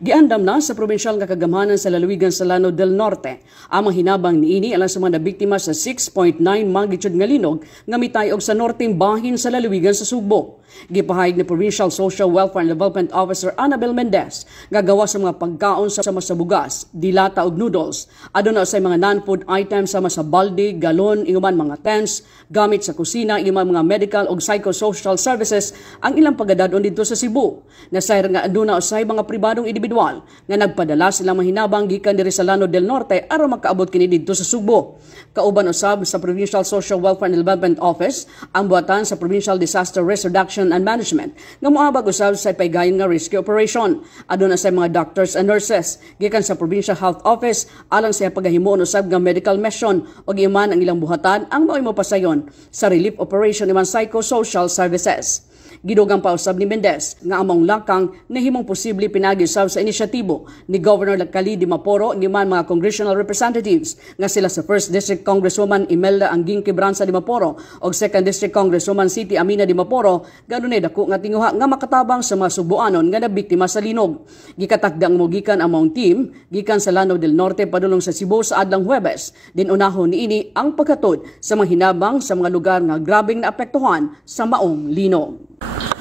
Giandam na sa probinsyal nga kagamhanan sa lalawigan sa Lanao del Norte ang mahinabang niini alang sa mga nabiktima sa 6.9 magnitude nga linog nga mitayog sa norteng bahin sa lalawigan sa Sugbo. Gipahayag ni Provincial Social Welfare and Development Officer Annabel Mendez gagawa sa mga pagkaon sa masabugas, dilata ug noodles, aduna sa mga non-food items sama sa balde, galon, inguman mga tents, gamit sa kusina, inguman mga medical ug psychosocial services ang ilang pagadadon dito sa Cebu. Nasayr nga aduna usay mga pribadong individual nga nagpadala silang mahinabang gikan diri sa Lanao del Norte aron makaabot kini didto sa Sugbo. Kauban usab sa Provincial Social Welfare and Development Office ang buhatan sa Provincial Disaster Risk Reduction and Management nga moabag usab sa paygayon nga rescue operation. Aduna sa mga doctors and nurses gikan sa Provincial Health Office alang sa pagahimoon usab nga medical mission ug iman ang ilang buhatan ang mao'y mopasayon sa relief operation iman psychosocial services. Gidugang pa usab ni Mendez nga among lakang nahimong posible pinag-usab sa inisyatibo ni Governor Khalid Dimaporo ni mga congressional representatives nga sila sa 1st District Congresswoman Imelda Anguing Quebranza Dimaporo o 2nd District Congresswoman Siti Amina Dimaporo ganunay dako nga tinguha nga makatabang sa mga Subuanon nga nabiktima sa linog. Gikatakdang mo gikan among team gikan sa Lanao del Norte padulong sa Cebu sa adlang Huwebes. Din unahon niini ang pagkatod sa mga hinabang sa mga lugar nga grabeng naapektuhan sa maong linog.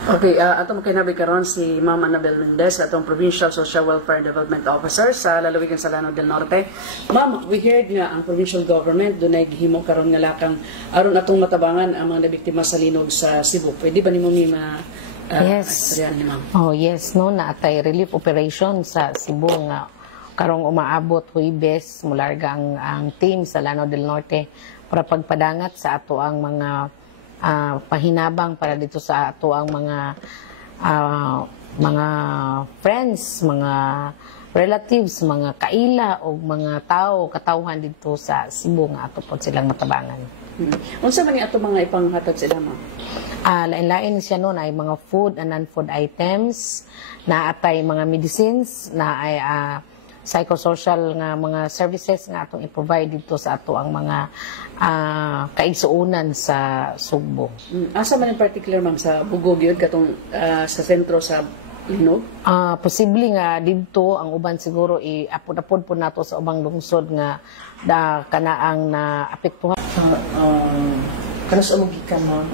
Okay, atong kinabi karon si Ma'am Annabel Mendez, atong Provincial Social Welfare and Development Officer sa lalawigan sa Lanao del Norte. Ma'am, we heard nga ang provincial government dunay gihimo karon nga lakang aron atong matabangan ang mga nabiktima sa linog sa Cebu. Pwede ba nimo ni yes. Ni Ma'am? Oh, yes, no, naatay relief operation sa Cebu nga karong umaabot Huwebes mularga ang team sa Lanao del Norte para pagpadangat sa ato ang mga pahinabang para dito sa ato ang mga friends, mga relatives, mga kaila o mga katawhan dito sa Cebu nga ato po silang matabangan. Unsa man ni ato mga ipanghatag sila, Ma'am? Lain-lain siya noon ay mga food and non-food items, na atay mga medicines, na ay psychosocial nga mga services nga atong i-provide dito sa ato ang mga kaigsuunan sa Sugbo. Asa man in particular, Ma'am, sa Bugog yun katong sa sentro sa linog? Posible nga dito ang uban siguro iapod-apod po nato sa ubang lungsod nga kanaang naapektuhan. Kanos umugikan, Ma'am?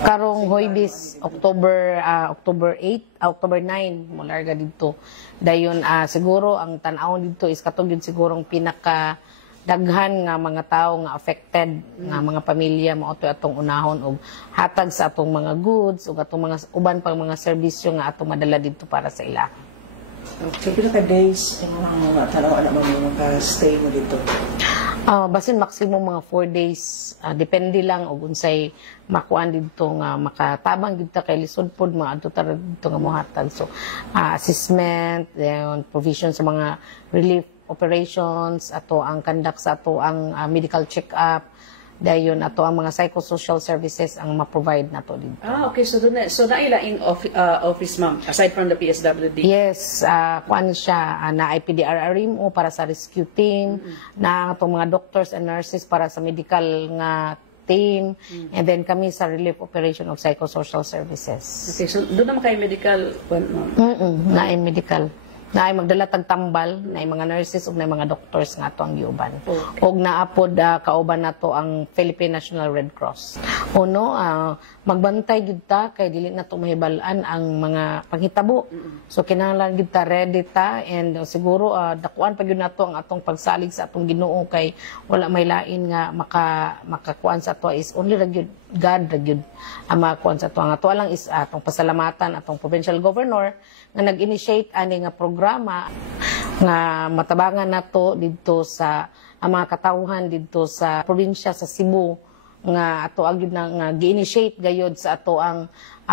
Karong Huwebes, October 8, October 9, mularga dito. Dayon siguro ang tan-awon dito is katong yun sigurong pinaka daghan nga mga tao nga affected nga mga pamilya mao to atong unahon og hatag sa atong mga goods ug atong mga uban pang mga serbisyo nga atong madala dito para sa ila. Okay, pila ka days ang mga tanaw ana mo maka-stay mo dito? Basin maximum mga 4 days. Depende lang og unsay makuan dito nga makatabang dito kay lisod pod mga adto tar dito nga mohatag. So assessment, provision sa mga relief operations, ato ang conduct sa ato ang medical check-up, dayon ato ang mga psychosocial services ang ma-provide nato dito. Okay, so nailaing office, Ma'am, aside from the PSWD? Yes, kuan siya na IPDRRMO para sa rescue team, na atong mga doctors and nurses para sa medical nga team, and then kami sa relief operation of psychosocial services. Okay, so doon naman kayo medical, Ma'am? Na medical. Na ay magdala tag tambal, na ay mga nurses ug na ay mga doctors nga ato ang giuban. Okay. Og naapod kauban nato ang Philippine National Red Cross. Uno, magbantay gid ta kay dili nato mahibal-an ang mga panghitabo. So kinahanglan gid ta ready ta, and siguro dakuan pa gyud nato ang atong pagsalig sa atong Ginoo kay wala may lain nga makakuan sa ato is only ra gyud God ra gyud ang makakuan sa ato. Ang ato lang is atong pasalamatan atong provincial governor nga nag-initiate ani nga programa nga matabangan nato dito sa ang mga katawhan dito sa probinsya sa Cebu nga ato agyud na nga gi-initiate gayod sa ato ang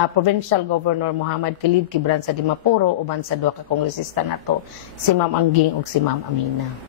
Provincial Governor Muhammad Khalid Quebranza Dimaporo uban sa duha ka kongresista nato, si Ma'am Anguing ug si Ma'am Amina.